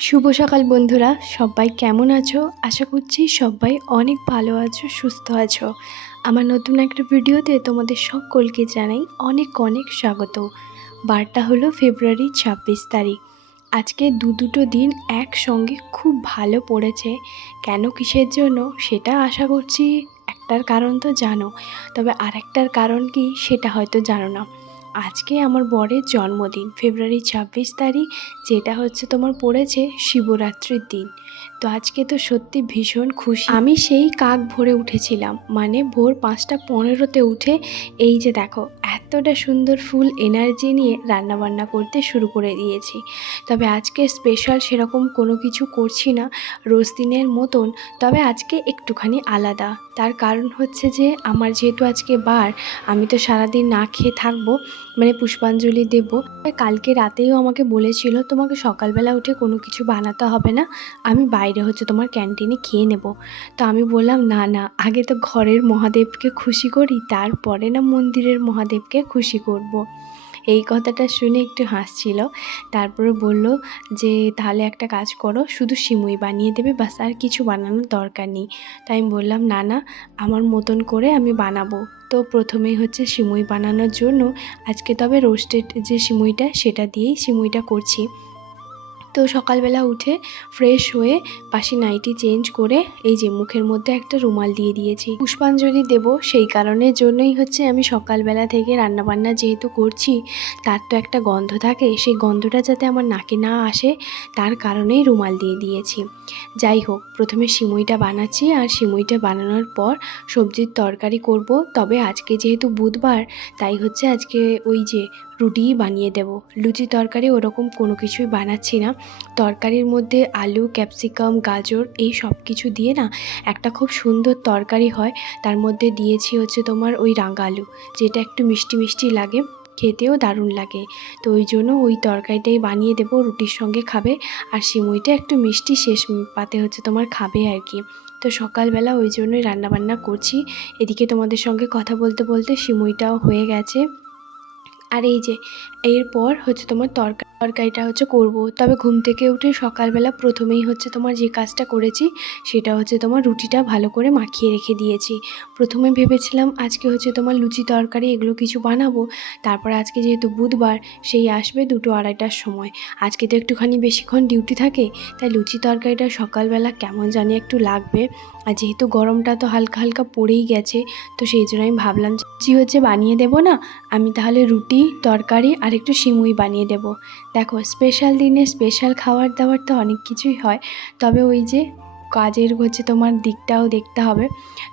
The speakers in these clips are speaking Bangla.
শুভ সকাল বন্ধুরা, সবাই কেমন আছো? আশা করছি সবাই অনেক ভালো আছো, সুস্থ আছো। আমার নতুন একটা ভিডিওতে তোমাদের সকলকে জানাই অনেক অনেক স্বাগত। বারটা হলো ফেব্রুয়ারি ছাব্বিশ তারিখ। আজকে দু দুটো দিন একসঙ্গে খুব ভালো পড়েছে। কেন কিসের জন্য সেটা আশা করছি একটার কারণ তো জানো। তবে আরেকটার কারণ কি সেটা হয়তো জানো না। আজকে আমার বরের জন্মদিন, ফেব্রুয়ারি ছাব্বিশ তারিখ, যেটা হচ্ছে তোমার পড়েছে শিবরাত্রির দিন। তো আজকে তো সত্যি ভীষণ খুশি। আমি সেই কাক ভোরে উঠেছিলাম মানে ভোর পাঁচটা পনেরোতে উঠে এই যে দেখো, এতটা সুন্দর ফুল এনার্জি নিয়ে রান্নাবান্না করতে শুরু করে দিয়েছি। তবে আজকে স্পেশাল সেরকম কোনো কিছু করছি না, রোজ দিনের মতন, তবে আজকে একটুখানি আলাদা। তার কারণ হচ্ছে যে, আমার যেহেতু আজকে বার, আমি তো সারাদিন না খেয়ে থাকব মানে পুষ্পাঞ্জলি দেবো। কালকে রাতেও আমাকে বলেছিল, তোমাকে সকালবেলা উঠে কোনো কিছু বানাতে হবে না। আমি বাইরে হচ্ছে তোমার ক্যান্টিনে খেয়ে নেব। তো আমি বললাম, না না, আগে তো ঘরের মহাদেবকে খুশি করি, তারপরে না মন্দিরের মহাদেবকে খুশি করব। এই কথাটা শুনে একটু হাসছিল। তারপরে বলল যে, তাহলে একটা কাজ করো, শুধু সিমুই বানিয়ে দেবে, বাস আর কিছু বানানোর দরকার নেই। তাই আমি বললাম, না না, আমার মতন করে আমি বানাবো। তো প্রথমেই হচ্ছে সিমুই বানানোর জন্য আজকে তবে রোস্টেড যে সিমুইটা, সেটা দিয়েই সিমুইটা করছি। তো সকালবেলা উঠে ফ্রেশ হয়ে পাশে নাইটি চেঞ্জ করে এই যে মুখের মধ্যে একটা রুমাল দিয়ে দিয়েছি। পুষ্পাঞ্জলি দেব সেই কারণের জন্যই হচ্ছে আমি সকালবেলা থেকে রান্নাবান্না যেহেতু করছি, তার তো একটা গন্ধ থাকে। সেই গন্ধটা যাতে আমার নাকে না আসে, তার কারণেই রুমাল দিয়ে দিয়েছি। যাই হোক, প্রথমে সিমুইটা বানাচ্ছি আর সিমুইটা বানানোর পর সবজির তরকারি করব। তবে আজকে যেহেতু বুধবার, তাই হচ্ছে আজকে ওই যে রুটিই বানিয়ে দেব। লুচি তরকারি ওরকম কোনো কিছুই বানাচ্ছি না। তরকারির মধ্যে আলু, ক্যাপসিকাম, গাজর এই সব কিছু দিয়ে না একটা খুব সুন্দর তরকারি হয়। তার মধ্যে দিয়েছি হচ্ছে তোমার ওই রাঙা আলু যেটা একটু মিষ্টি মিষ্টি লাগে, খেতেও দারুণ লাগে। তো ওই জন্য ওই তরকারিটাই বানিয়ে দেবো, রুটির সঙ্গে খাবে আর সিমুইটা একটু মিষ্টি শেষ পাতে হচ্ছে তোমার খাবে আর কি তো সকালবেলা ওই জন্যই রান্নাবান্না করছি। এদিকে তোমাদের সঙ্গে কথা বলতে বলতে সিমুইটাও হয়ে গেছে। আর এই যে, এরপর হচ্ছে তোমার তরকারি তরকারিটা হচ্ছে করব। তবে ঘুম থেকে উঠে সকালবেলা প্রথমেই হচ্ছে তোমার যে কাজটা করেছি, সেটা হচ্ছে তোমার রুটিটা ভালো করে মাখিয়ে রেখে দিয়েছি। প্রথমে ভেবেছিলাম আজকে হচ্ছে তোমার লুচি তরকারি, এগুলো কিছু বানাবো। তারপর আজকে যেহেতু বুধবার, সেই আসবে দুটো আড়াইটার সময়। আজকে তো একটুখানি বেশিক্ষণ ডিউটি থাকে, তাই লুচি তরকারিটা সকালবেলা কেমন জানি একটু লাগবে। আর যেহেতু গরমটা তো হালকা হালকা পড়েই গেছে, তো সেই জন্য আমি ভাবলাম যে হচ্ছে বানিয়ে দেবো না, আমি তাহলে রুটি তরকারি আর একটু সিমুই বানিয়ে দেবো। দেখো স্পেশাল দিনে স্পেশাল খাবার দাবার তো অনেক কিছুই হয়। তবে ওই যে কাজের হচ্ছে তোমার দিকটাও দেখতে হবে।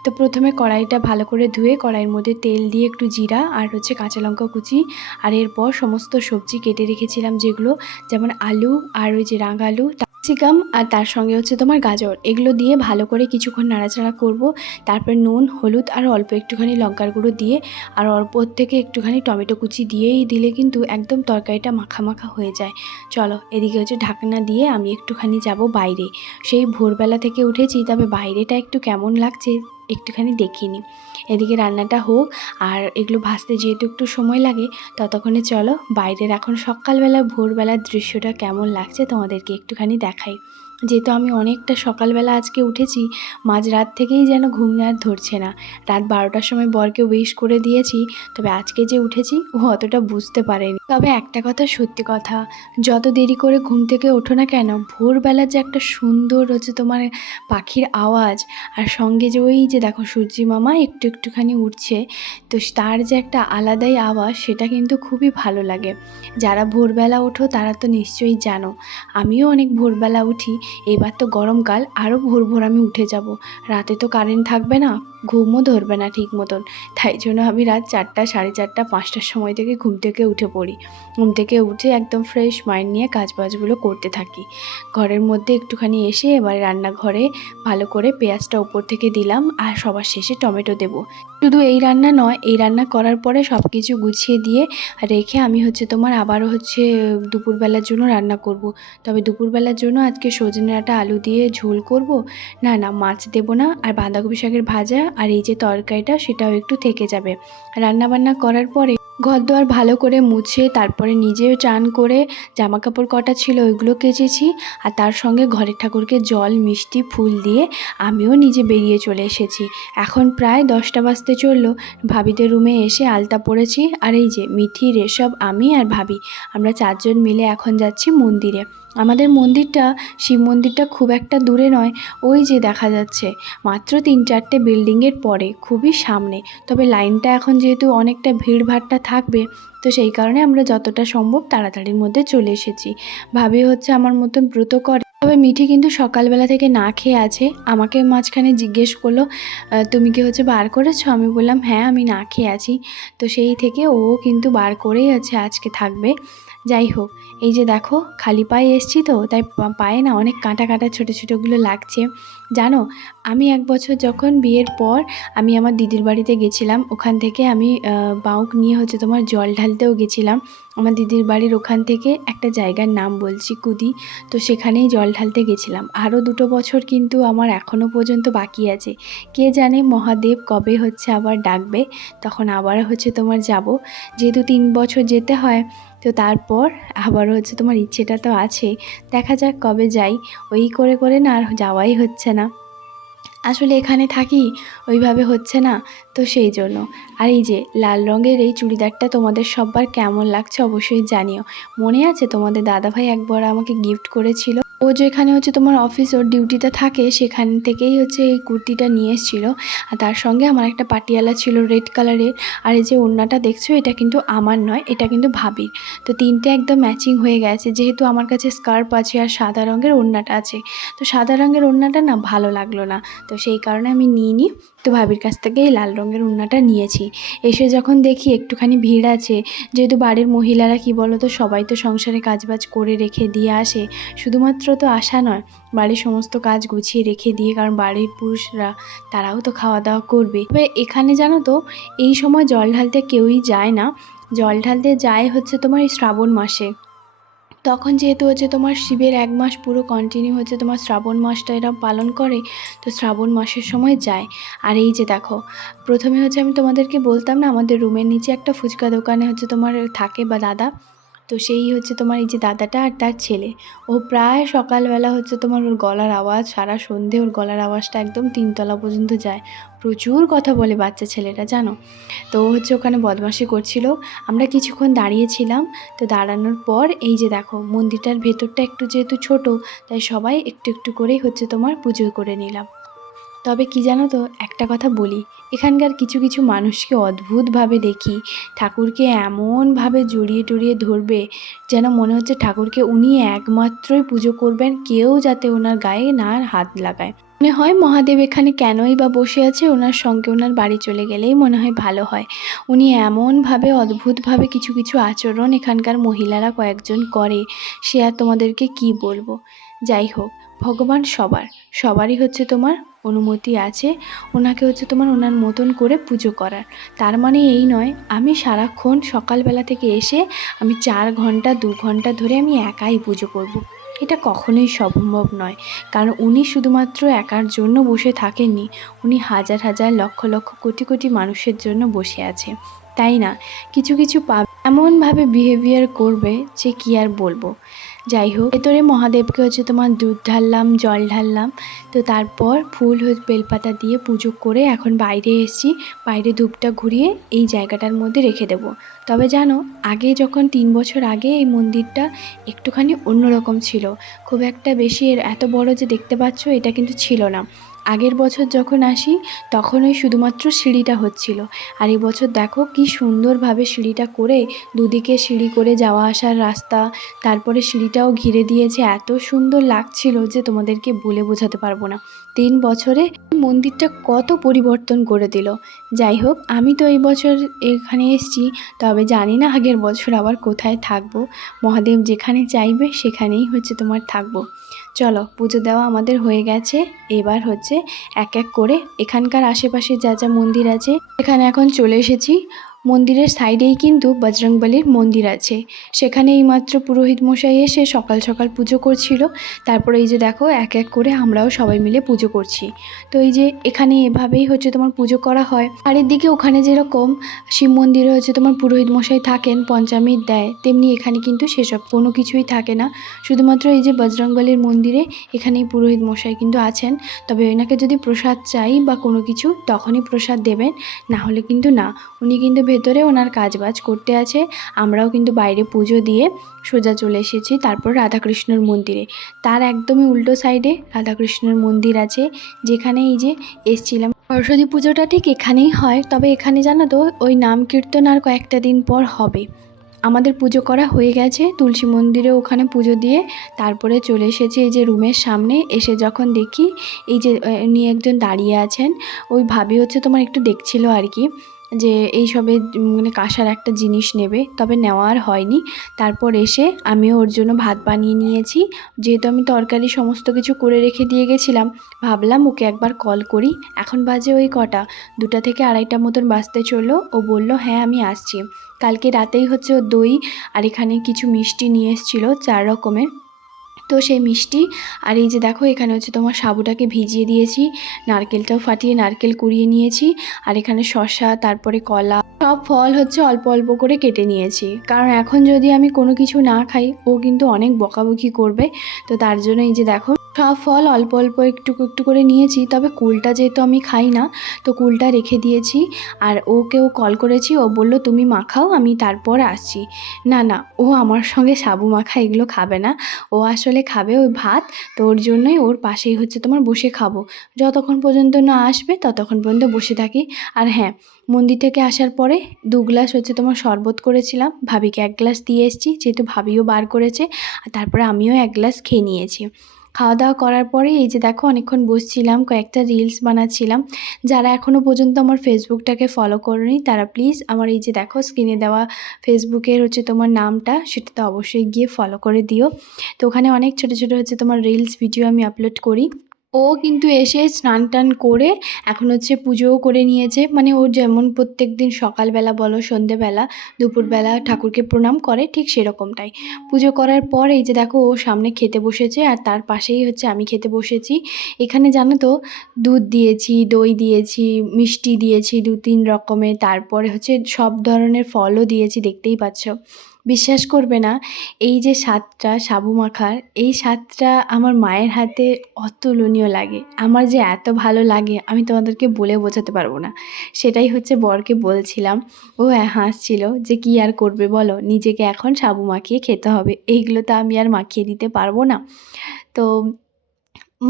তো প্রথমে কড়াইটা ভালো করে ধুয়ে কড়াইয়ের মধ্যে তেল দিয়ে একটু জিরা আর হচ্ছে কাঁচা লঙ্কা কুচি আর এরপর সমস্ত সবজি কেটে রেখেছিলাম যেগুলো, যেমন আলু আর ওই যে রাঙালু ক্যাপসিকাম আর তার সঙ্গে হচ্ছে তোমার গাজর। এগুলো দিয়ে ভালো করে কিছুক্ষণ নাড়াচাড়া করব। তারপর নুন, হলুদ আর অল্প একটুখানি লঙ্কার গুঁড়ো দিয়ে আর অল্প থেকে একটুখানি টমেটো কুচি দিয়েই দিলে কিন্তু একদম তরকারিটা মাখা মাখা হয়ে যায়। চলো, এদিকে হচ্ছে ঢাকনা দিয়ে আমি একটুখানি যাব বাইরে। সেই ভোরবেলা থেকে উঠেছি, তবে বাইরেটা একটু কেমন লাগছে একটুখানি দেখিনি। এদিকে রান্নাটা হোক, আর এগুলো ভাসতে যেহেতু একটু সময় লাগে, ততক্ষণে চলো বাইরের এখন সকালবেলা, ভোরবেলার দৃশ্যটা কেমন লাগছে তোমাদেরকে একটুখানি দেখাই। যেহেতু আমি অনেকটা সকালবেলা আজকে উঠেছি, মাঝরাত থেকেই যেন ঘুম আর ধরছে না। রাত বারোটার সময় বরকে উইশ করে দিয়েছি, তবে আজকে যে উঠেছি, ও অতটা বুঝতে পারেনি। তবে একটা কথা সত্যি কথা, যত দেরি করে ঘুম থেকে ওঠো না কেন, ভোরবেলা যে একটা সুন্দর হচ্ছে তোমার পাখির আওয়াজ, আর সঙ্গে যে ওই যে দেখো সূর্যি মামা একটু একটুখানি উঠছে, তো তার যে একটা আলাদাই আওয়াজ, সেটা কিন্তু খুবই ভালো লাগে। যারা ভোরবেলা ওঠো, তারা তো নিশ্চয়ই জানো। আমিও অনেক ভোরবেলা উঠি এবার তো গরমকাল আরও ভোর ভোর আমি উঠে যাব। রাতে তো কারেন্ট থাকবে না, ঘুমও ধরবে না ঠিক মতন। তাই জন্য আমি রাত চারটা, সাড়ে চারটা, পাঁচটার সময় থেকে ঘুম থেকে উঠে পড়ি। ঘুম থেকে উঠে একদম ফ্রেশ মাইন্ড নিয়ে কাজবাজগুলো করতে থাকি। ঘরের মধ্যে একটুখানি এসে এবারে রান্নাঘরে ভালো করে পেঁয়াজটা উপর থেকে দিলাম, আর সবার শেষে টমেটো দেব। শুধু এই রান্না নয়, এই রান্না করার পরে সব কিছু গুছিয়ে দিয়ে রেখে আমি হচ্ছে তোমার আবারও হচ্ছে দুপুরবেলার জন্য রান্না করব। তবে দুপুরবেলার জন্য আজকে সজনে ডাঁটা আলু দিয়ে ঝোল করব না না, মাছ দেব না, আর বাঁধাকপি শাকের ভাজা আর এই যে তরকারিটা সেটাও একটু থেকে যাবে রান্নাবান্না করার পরে ঘর দোয়ার ভালো করে মুছে, তারপরে নিজেও চান করে জামা কাপড় কটা ছিল ওইগুলো কেচেছি আর তার সঙ্গে ঘরের ঠাকুরকে জল, মিষ্টি, ফুল দিয়ে আমিও নিজে বেরিয়ে চলে এসেছি। এখন প্রায় দশটা বাজতে চলল। ভাবিদের রুমে এসে আলতা পড়েছি আর এই যে মিঠি রেশব আমি আর ভাবি। আমরা চারজন মিলে এখন যাচ্ছি মন্দিরে। আমাদের মন্দিরটা শিব মন্দিরটা খুব একটা দূরে নয়, ওই যে দেখা যাচ্ছে। মাত্র তিন চারটে বিল্ডিংয়ের পরে, খুবই সামনে। তবে লাইনটা এখন যেহেতু অনেকটা ভিড়ভাট্টা থাকবে, তো সেই কারণে আমরা যতটা সম্ভব তাড়াতাড়ির মধ্যে চলে এসেছি। ভাবি হচ্ছে আমার মতন ব্রত করে। তবে মিঠি কিন্তু সকালবেলা থেকে না খেয়ে আছে। আমাকে মাঝখানে জিজ্ঞেস করল তুমি কি হচ্ছে বার করেছ? আমি বললাম হ্যাঁ আমি না খেয়ে আছি। তো সেই থেকে ও কিন্তু বার করেই আছে, আজকে থাকবে। যাই হোক এই যে দেখো, খালি পায়ে এসছি তো, তাই পায়ে না অনেক কাঁটা কাঁটা ছোটো ছোটোগুলো লাগছে। জানো, আমি এক বছর যখন বিয়ের পর আমি আমার দিদির বাড়িতে গেছিলাম, ওখান থেকে আমি বাউক নিয়ে হচ্ছে তোমার জল ঢালতেও গেছিলাম। আমার দিদির বাড়ির ওখান থেকে একটা জায়গার নাম বলছি কুদি, তো সেখানেই জল ঢালতে গেছিলাম। আরও দুটো বছর কিন্তু আমার এখনও পর্যন্ত বাকি আছে। কে জানে মহাদেব কবে হচ্ছে আবার ডাকবে, তখন আবার হচ্ছে তোমার যাব। যেহেতু তিন বছর যেতে হয়, তো তারপর আবারও হচ্ছে তোমার ইচ্ছেটা তো আছে দেখা যাক কবে যাই। ওই করে করে না আর যাওয়াই হচ্ছে না। আসলে এখানে থাকি, ওইভাবে হচ্ছে না। তো সেই জন্য। আর এই যে, লাল রঙের এই চুড়িদারটা তোমাদের সবার কেমন লাগছে অবশ্যই জানিও। মনে আছে তোমাদের দাদাভাই একবার আমাকে গিফট করেছিল? ও যেখানে হচ্ছে তোমার অফিস ওর ডিউটিতে থাকে, সেখান থেকেই হচ্ছে এই কুর্তিটা নিয়ে এসেছিল। আর তার সঙ্গে আমার একটা পাটিয়ালা ছিল রেড কালারের আর এই যে ওড়নাটা দেখছ, এটা কিন্তু আমার নয়, এটা কিন্তু ভাবির। তো তিনটে একদম ম্যাচিং হয়ে গেছে। যেহেতু আমার কাছে স্কার্প আছে আর সাদা রঙের ওড়নাটা আছে। তো সাদা রঙের ওড়নাটা না ভালো লাগল না। তো সেই কারণে আমি নিই। নি তো ভাবির কাছ থেকে এই লাল রঙের ওড়নাটা নিয়েছি। এসে যখন দেখি একটুখানি ভিড় আছে, যেহেতু বাড়ির মহিলারা কি বলো তো সবাই তো সংসারে কাজবাজ করে রেখে দিয়ে আসে। শুধুমাত্র তো আসা নয়, বাড়ির সমস্ত কাজ গুছিয়ে রেখে দিয়ে, কারণ বাড়ির পুরুষরা, তারাও তো খাওয়া দাওয়া করবে। তবে এখানে জানো তো, এই সময় জল ঢালতে কেউই যায় না। জল ঢালতে যায় হচ্ছে তোমার শ্রাবণ মাসে। তখন যেহেতু হচ্ছে তোমার শিবের এক মাস পুরো কন্টিনিউ হচ্ছে, তোমার শ্রাবণ মাসটা এরা পালন করে, তো শ্রাবণ মাসের সময় যায়। আর এই যে দেখো, প্রথমে হচ্ছে আমি তোমাদেরকে বলতাম না, আমাদের রুমের নিচে একটা ফুচকা দোকানে হচ্ছে তোমার থাকে বা দাদা তো সেই হচ্ছে তোমার এই যে দাদাটা আর তার ছেলে। ও প্রায় সকালবেলা হচ্ছে তোমার ওর গলার আওয়াজ, সারা সন্ধে ওর গলার আওয়াজটা একদম তিনতলা পর্যন্ত যায়। প্রচুর কথা বলে বাচ্চা ছেলেটা, জানো? তো হচ্ছে ওখানে বদমাশি করছিল। আমরা কিছুক্ষণ দাঁড়িয়েছিলাম, তো দাঁড়ানোর পর এই যে দেখো, মন্দিরটার ভেতরটা একটু যেহেতু ছোট, তাই সবাই একটু একটু করেই হচ্ছে তোমার পুজো করে নিলাম। তবে কি জানো তো, একটা কথা বলি, এখানকার কিছু কিছু মানুষকে অদ্ভুতভাবে দেখি, ঠাকুরকে এমনভাবে জড়িয়ে টড়িয়ে ধরবে, যেন মনে হচ্ছে ঠাকুরকে উনি একমাত্রই পুজো করবেন, কেউ যাতে ওনার গায়ে না হাত লাগায়। মনে হয় মহাদেব এখানে কেনই বা বসে আছে, ওনার সঙ্গে ওনার বাড়ি চলে গেলেই মনে হয় ভালো হয়। উনি এমনভাবে, অদ্ভুতভাবে কিছু কিছু আচরণ এখানকার মহিলারা কয়েকজন করে, সে আর তোমাদেরকে কি বলব? যাই হোক ভগবান সবার। সবারই হচ্ছে তোমার অনুমতি আছে, ওনাকে হচ্ছে তোমার ওনার মতন করে পুজো করার। তার মানে এই নয়, আমি সারাক্ষণ সকালবেলা থেকে এসে আমি চার ঘণ্টা, দু ঘণ্টা ধরে আমি একাই পুজো করব। এটা কখনোই সম্ভব নয়, কারণ উনি শুধুমাত্র একার জন্য বসে থাকেননি, উনি হাজার হাজার, লক্ষ লক্ষ, কোটি কোটি মানুষের জন্য বসে আছে। তাই না? কিছু কিছু পা এমনভাবে বিহেভিয়ার করবে যে কি আর বলব? যাই হোক ভেতরে মহাদেবকে হচ্ছে তোমার দুধ ঢাললাম, জল ঢাললাম। তো তারপর ফুল বেলপাতা দিয়ে পুজো করে এখন বাইরে এসেছি। বাইরে ধূপটা ঘুরিয়ে এই জায়গাটার মধ্যে রেখে দেব। তবে জানো, আগে যখন তিন বছর আগে এই মন্দিরটা একটুখানি অন্যরকম ছিল। খুব একটা বেশি এর এত বড় যে দেখতে পাচ্ছ, এটা কিন্তু ছিল না। আগের বছর যখন আসি তখন ওই শুধুমাত্র সিঁড়িটা হচ্ছিল। আর এই বছর দেখো কি সুন্দরভাবে সিঁড়িটা করে দুদিকে সিঁড়ি করে যাওয়া আসার রাস্তা, তারপরে সিঁড়িটাও ঘিরে দিয়েছে। এত সুন্দর লাগছিল যে তোমাদেরকে বলে বোঝাতে পারব না। তিন বছরে মন্দিরটা কত পরিবর্তন করে দিল। যাই হোক, আমি তো এই বছর এখানে এসেছি, তবে জানি না আগের বছর আবার কোথায় থাকব। মহাদেব যেখানে চাইবে, সেখানেই হচ্ছে তোমার থাকব। চলো, পুজো দেওয়া আমাদের হয়ে গেছে। এবার হচ্ছে এক এক করে এখানকার আশেপাশে যা যা মন্দির আছে, এখানে এখন চলে এসেছি। মন্দিরের সাইডেই কিন্তু বজরংবলীর মন্দির আছে। সেখানে এইমাত্র পুরোহিত মশাই এসে সকাল সকাল পুজো করছিল। তারপরে এই যে দেখো, এক এক করে আমরাও সবাই মিলে পুজো করছি। তো এই যে এখানে এভাবেই হচ্ছে তোমার পুজো করা হয়। বাড়ির দিকে ওখানে যেরকম শিব মন্দিরে হচ্ছে তোমার পুরোহিত মশাই থাকেন পঞ্চামৃত দেয়, তেমনি এখানে কিন্তু সেসব কোনো কিছুই থাকে না। শুধুমাত্র এই যে বজরংবলীর মন্দিরে এখানেই পুরোহিত মশাই কিন্তু আছেন। তবে ওনাকে যদি প্রসাদ চাই বা কোনো কিছু, তখনই প্রসাদ দেবেন, না হলে কিন্তু না। উনি কিন্তু ভেতরে ওনার কাজবাজ করতে আছে। আমরাও কিন্তু বাইরে পুজো দিয়ে সোজা চলে এসেছি, তারপর রাধাকৃষ্ণর মন্দিরে। তার একদমই উল্টো সাইডে রাধাকৃষ্ণর মন্দির আছে যেখানে এই যে এসছিলাম। সরস্বতী পুজোটা ঠিক এখানেই হয়, তবে এখানে জানো তো, ওই নাম কীর্তন আর কয়েকটা দিন পর হবে। আমাদের পুজো করা হয়ে গেছে, তুলসী মন্দিরে ওখানে পুজো দিয়ে তারপরে চলে এসেছি এই যে রুমের সামনে, এসে যখন দেখি এই যে নিয়ে একজন দাঁড়িয়ে আছেন, ওই ভাবি হচ্ছে তোমার একটু দেখছিল আর কি। যে এই সবে মানে কাঁসার একটা জিনিস নেবে, তবে নেওয়া আর হয়নি। তারপর এসে আমিও ওর জন্য ভাত বানিয়ে নিয়েছি। যেহেতু আমি তরকারি সমস্ত কিছু করে রেখে দিয়ে গেছিলাম, ভাবলাম ওকে একবার কল করি। এখন বাজে ওই কটা। দুটা থেকে আড়াইটা মতন বাজতে চলল। ও বলল হ্যাঁ আমি আসছি। কালকে রাতেই হচ্ছে ও দই, আর এখানে কিছু মিষ্টি নিয়ে এসেছিল, চার রকমের। তো সেই মিষ্টি। আর এই যে দেখো, এখানে হচ্ছে তোমার সাবুটাকে ভিজিয়ে দিয়েছি, নারকেলটাও ফাটিয়ে নারকেল কুড়িয়ে নিয়েছি, আর এখানে শশা তারপরে কলা, সব ফল হচ্ছে অল্প অল্প করে কেটে নিয়েছি। কারণ এখন যদি আমি কোনো কিছু না খাই, ও কিন্তু অনেক বকাবকি করবে। তো তার জন্য এই যে দেখো ফল অল্প অল্প একটু একটু করে নিয়েছি, তবে কুলটা যেহেতু আমি খাই না, তো কুলটা রেখে দিয়েছি। আর ওকেও কল করেছি, ও বলল, তুমি মাখাও, আমি তারপর আসছি। না না, ও আমার সঙ্গে সাবু মাখা এগুলো খাবে না। ও আসলে খাবে ওই ভাত, তো ওর জন্যই ওর পাশেই হচ্ছে তোমার বসে খাব। যতক্ষণ পর্যন্ত না আসবে, ততক্ষণ পর্যন্ত বসে থাকি। আর হ্যাঁ মন্দির থেকে আসার পরে দু গ্লাস হচ্ছে তোমার শরবত করেছিলাম। ভাবিকে এক গ্লাস দিয়ে এসেছি, যেহেতু ভাবিও বার করেছে, আর তারপরে আমিও এক গ্লাস খেয়ে নিয়েছি। খাওয়া দাওয়া করার পরে এই যে দেখো অনেকক্ষণ বসছিলাম, কয়েকটা রিলস বানাচ্ছিলাম। যারা এখনও পর্যন্ত আমার ফেসবুকটাকে ফলো করেনি, তারা প্লিজ আমার এই যে দেখো স্ক্রিনে দেওয়া ফেসবুকের হচ্ছে তোমার নামটা, সেটা তো অবশ্যই গিয়ে ফলো করে দিও। তো ওখানে অনেক ছোটো ছোটো হচ্ছে তোমার রিলস ভিডিও আমি আপলোড করি। ও কিন্তু এসে স্নান টান করে এখন হচ্ছে পুজোও করে নিয়েছে। মানে ও যেমন প্রত্যেক দিন সকালবেলা বলো সন্ধেবেলা দুপুরবেলা ঠাকুরকে প্রণাম করে ঠিক সেরকমটাই। পুজো করার পর এই যে দেখো ও সামনে খেতে বসেছে আর তার পাশেই হচ্ছে আমি খেতে বসেছি। এখানে জানো তো দুধ দিয়েছি দই দিয়েছি মিষ্টি দিয়েছি দু তিন রকমের। তারপরে হচ্ছে সব ধরনের ফলও দিয়েছি দেখতেই পাচ্ছ। বিশ্বাস করবে না। এই যে স্বাদটা সাবু মাখার, এই স্বাদটা আমার মায়ের হাতে অতুলনীয় লাগে। আমার যে এত ভালো লাগে, আমি তোমাদেরকে বলে বোঝাতে পারব না। সেটাই হচ্ছে বরকে বলছিলাম। ও হ্যাঁ হাসছিল যে কি আর করবে বলো? নিজেকে এখন সাবু মাখিয়ে খেতে হবে। এইগুলো তো আমি আর মাখিয়ে দিতে পারব না। তো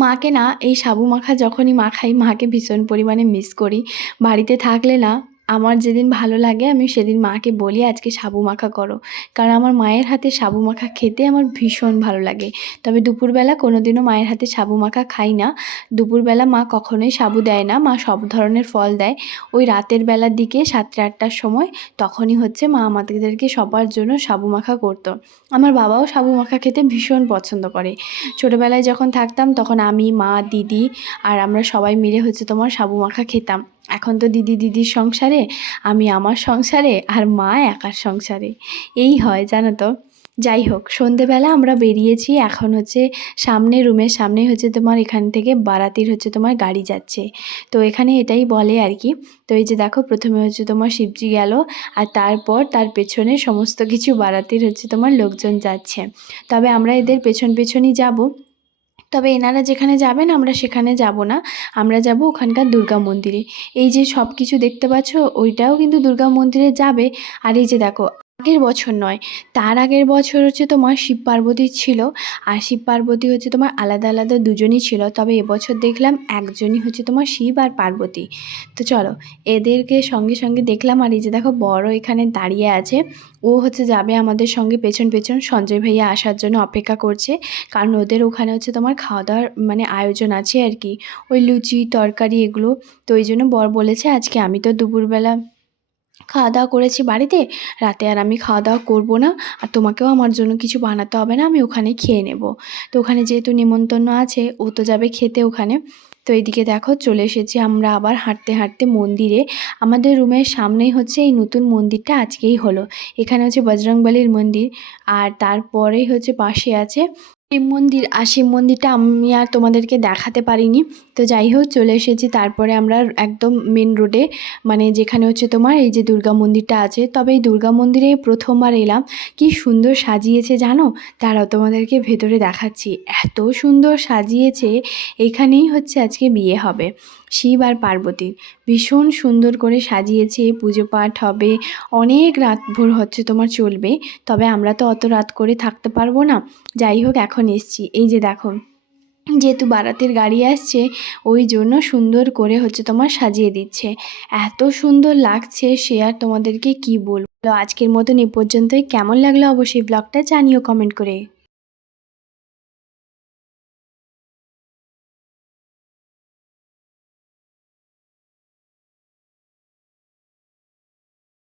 মাকে না, এই সাবু মাখা যখনই মাখাই, মাকে ভীষণ পরিমাণে মিস করি। বাড়িতে থাকলে না আমার যেদিন ভালো লাগে, আমি সেদিন মাকে বলি, আজকে সাবু মাখা করো। কারণ আমার মায়ের হাতে সাবু মাখা খেতে আমার ভীষণ ভালো লাগে। তবে দুপুরবেলা কোনো দিনও মায়ের হাতে সাবু মাখা খাই না। দুপুরবেলা মা কখনোই সাবু দেয় না, মা সব ধরনের ফল দেয়। ওই রাতের বেলার দিকে সাতটা আটটার সময় তখনই হচ্ছে মা আমাদেরকে সবার জন্য সাবু মাখা করতো। আমার বাবাও সাবু মাখা খেতে ভীষণ পছন্দ করে। ছোটোবেলায় যখন থাকতাম তখন আমি, মা, দিদি আর আমরা সবাই মিলে হচ্ছে তোমার সাবু মাখা খেতাম। এখন তো দিদি দিদির সংসারে, আমি আমার সংসারে আর মা একার সংসারে। এই হয়, জানো তো? যাই হোক, সন্ধেবেলা আমরা বেরিয়েছি, এখন হচ্ছে সামনে রুমের সামনে হচ্ছে তোমার এখান থেকে বারাতির হচ্ছে তোমার গাড়ি যাচ্ছে। তো এখানে এটাই বলে আর কি। তো এই যে দেখো, প্রথমে হচ্ছে তোমার শিবজি গেল, আর তারপর তার পেছনে সমস্ত কিছু বারাতির হচ্ছে তোমার লোকজন যাচ্ছে। তবে আমরা এদের পেছন পেছনই যাব। তবে এনারা যেখানে যাবেন, আমরা সেখানে যাব না। আমরা যাব ওখানকার দুর্গা মন্দিরে। এই যে সব কিছু দেখতে পাচ্ছ, ওইটাও কিন্তু দুর্গা মন্দিরে যাবে। আর এই যে দেখো আগের বছর নয়, তার আগের বছর হচ্ছে তোমার শিব পার্বতী ছিল, আর শিব পার্বতী হচ্ছে তোমার আলাদা আলাদা দুজনই ছিল, তবে এবছর দেখলাম একজনই হচ্ছে তোমার শিব আর পার্বতী। তো চলো, এদেরকে সঙ্গে সঙ্গে দেখলাম, আর এই যে দেখো বড় এখানে দাঁড়িয়ে আছে, ও হচ্ছে যাবে আমাদের সঙ্গে পেছন পেছন, সঞ্জয় ভাইয়া আসার জন্য অপেক্ষা করছে, কারণ ওদের ওখানে হচ্ছে তোমার খাওয়া দাওয়ার মানে আয়োজন আছে আর কি, ওই লুচি, তরকারি এগুলো, তো ওই জন্য বর বলেছে আজকে আমি তো দুপুরবেলা খাওয়া দাওয়া করেছি বাড়িতে, রাতে আর আমি খাওয়া দাওয়া করব না। আর তোমাকেও আমার জন্য কিছু বানাতে হবে না, আমি ওখানে খেয়ে নেব। তো ওখানে যেহেতু নিমন্ত্রণ আছে, ও তো যাবে খেতে ওখানে। তো এদিকে দেখো, চলে এসেছি আমরা আবার হাঁটতে হাঁটতে মন্দিরে। আমাদের রুমের সামনেই হচ্ছে এই নতুন মন্দিরটা আজকেই হলো। এখানে হচ্ছে বজরংবলীর মন্দির, আর তারপরেই হচ্ছে পাশে আছে শিব মন্দির, আর শিব মন্দিরটা আমি আর তোমাদেরকে দেখাতে পারিনি। তো যাই হোক, চলে এসেছি। তারপরে আমরা একদম মেন রোডে মানে যেখানে হচ্ছে তোমার এই যে দুর্গা মন্দিরটা আছে। তবে এই দুর্গা মন্দিরে প্রথমবার এলাম। কি সুন্দর সাজিয়েছে জানো? তারাও তোমাদেরকে ভেতরে দেখাচ্ছি। এত সুন্দর সাজিয়েছে, এখানেই হচ্ছে আজকে বিয়ে হবে। শিব আর পার্বতীর ভীষণ সুন্দর করে সাজিয়েছে পুজো পাঠ হবে। অনেক রাত ভোর হচ্ছে তোমার চলবে, তবে আমরা তো অত রাত করে থাকতে পারব না। যাই হোক, এখন এসছি। এই যে দেখো, যেহেতু বারাতের গাড়ি আসছে, ওই জন্য সুন্দর করে হচ্ছে তোমার সাজিয়ে দিচ্ছে। এত সুন্দর লাগছে সে আর তোমাদেরকে কি বলব? আজকের মতন এ পর্যন্তই। কেমন লাগল অবশ্যই ব্লগটা জানিও কমেন্ট করে।